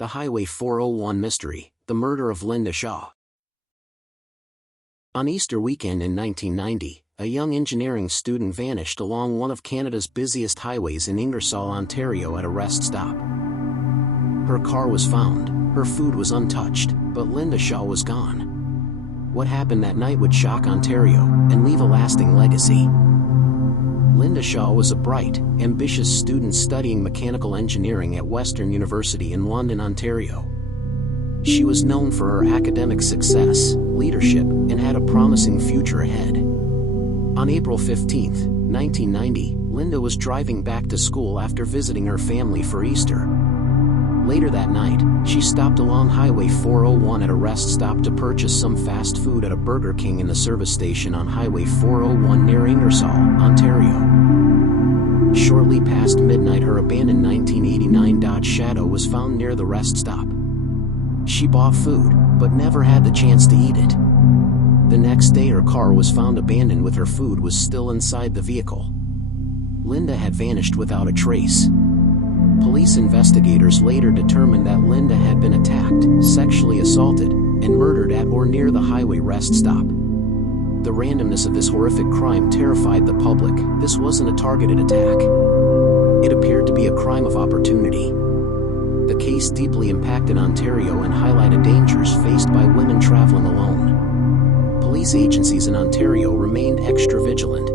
The Highway 401 Mystery, The Murder of Lynda Shaw. On Easter weekend in 1990, a young engineering student vanished along one of Canada's busiest highways in Ingersol, Ontario at a rest stop. Her car was found, her food was untouched, but Lynda Shaw was gone. What happened that night would shock Ontario and leave a lasting legacy. Lynda Shaw was a bright, ambitious student studying mechanical engineering at Western University in London, Ontario. She was known for her academic success, leadership, and had a promising future ahead. On April 15, 1990, Lynda was driving back to school after visiting her family for Easter. Later that night, she stopped along Highway 401 at a rest stop to purchase some fast food at a Burger King in the service station on Highway 401 near Ingersoll, Ontario. Shortly past midnight, her abandoned 1989 Dodge Shadow was found near the rest stop. She bought food, but never had the chance to eat it. The next day, her car was found abandoned with her food was still inside the vehicle. Lynda had vanished without a trace. Police investigators later determined that Lynda had been attacked, sexually assaulted, and murdered at or near the highway rest stop. The randomness of this horrific crime terrified the public. This wasn't a targeted attack. It appeared to be a crime of opportunity. The case deeply impacted Ontario and highlighted dangers faced by women traveling alone. Police agencies in Ontario remained extra vigilant.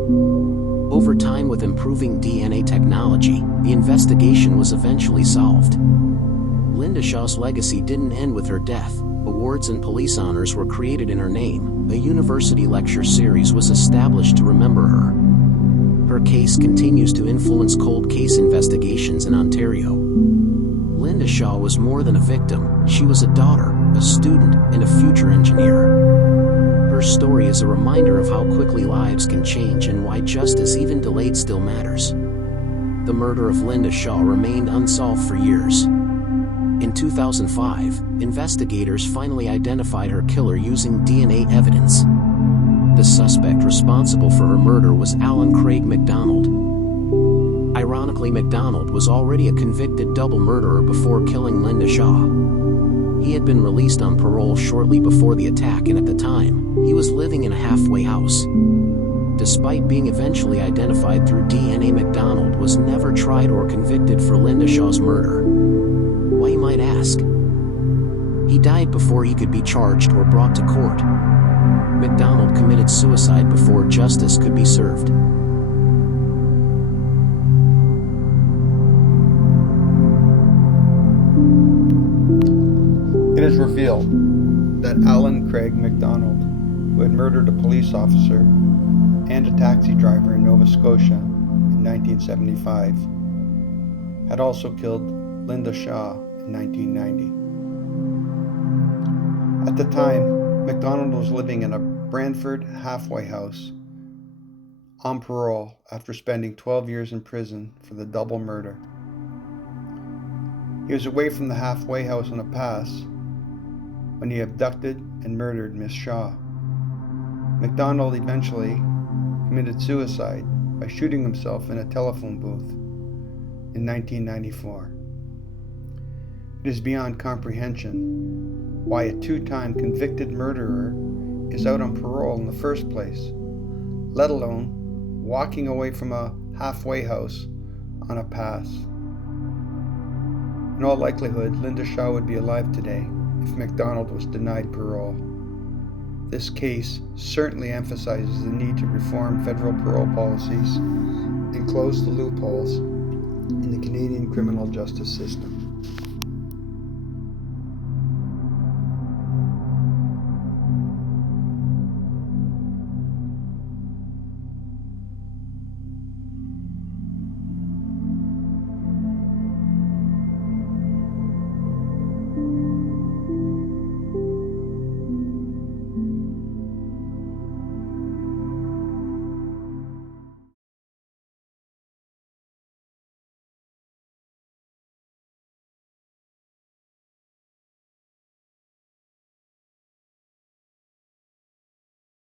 Over time, with improving DNA technology, the investigation was eventually solved. Lynda Shaw's legacy didn't end with her death. Awards and police honors were created in her name. A university lecture series was established to remember her. Her case continues to influence cold case investigations in Ontario. Lynda Shaw was more than a victim. She was a daughter, a student, and a future engineer. Her story is a reminder of how quickly lives can change and why justice, even delayed, still matters. The murder of Lynda Shaw remained unsolved for years. In 2005, investigators finally identified her killer using DNA evidence. The suspect responsible for her murder was Alan Craig MacDonald. Ironically, MacDonald was already a convicted double murderer before killing Lynda Shaw. He had been released on parole shortly before the attack, and at the time, he was living in a halfway house. Despite being eventually identified through DNA, MacDonald was never tried or convicted for Lynda Shaw's murder. Why, you might ask? He died before he could be charged or brought to court. MacDonald committed suicide before justice could be served. It is revealed that Alan Craig MacDonald, who had murdered a police officer and a taxi driver in Nova Scotia in 1975, had also killed Lynda Shaw in 1990. At the time, MacDonald was living in a Brantford halfway house on parole after spending 12 years in prison for the double murder. He was away from the halfway house on a pass when he abducted and murdered Miss Shaw. MacDonald eventually committed suicide by shooting himself in a telephone booth in 1994. It is beyond comprehension why a two-time convicted murderer is out on parole in the first place, let alone walking away from a halfway house on a pass. In all likelihood, Lynda Shaw would be alive today if MacDonald was denied parole. This case certainly emphasizes the need to reform federal parole policies and close the loopholes in the Canadian criminal justice system.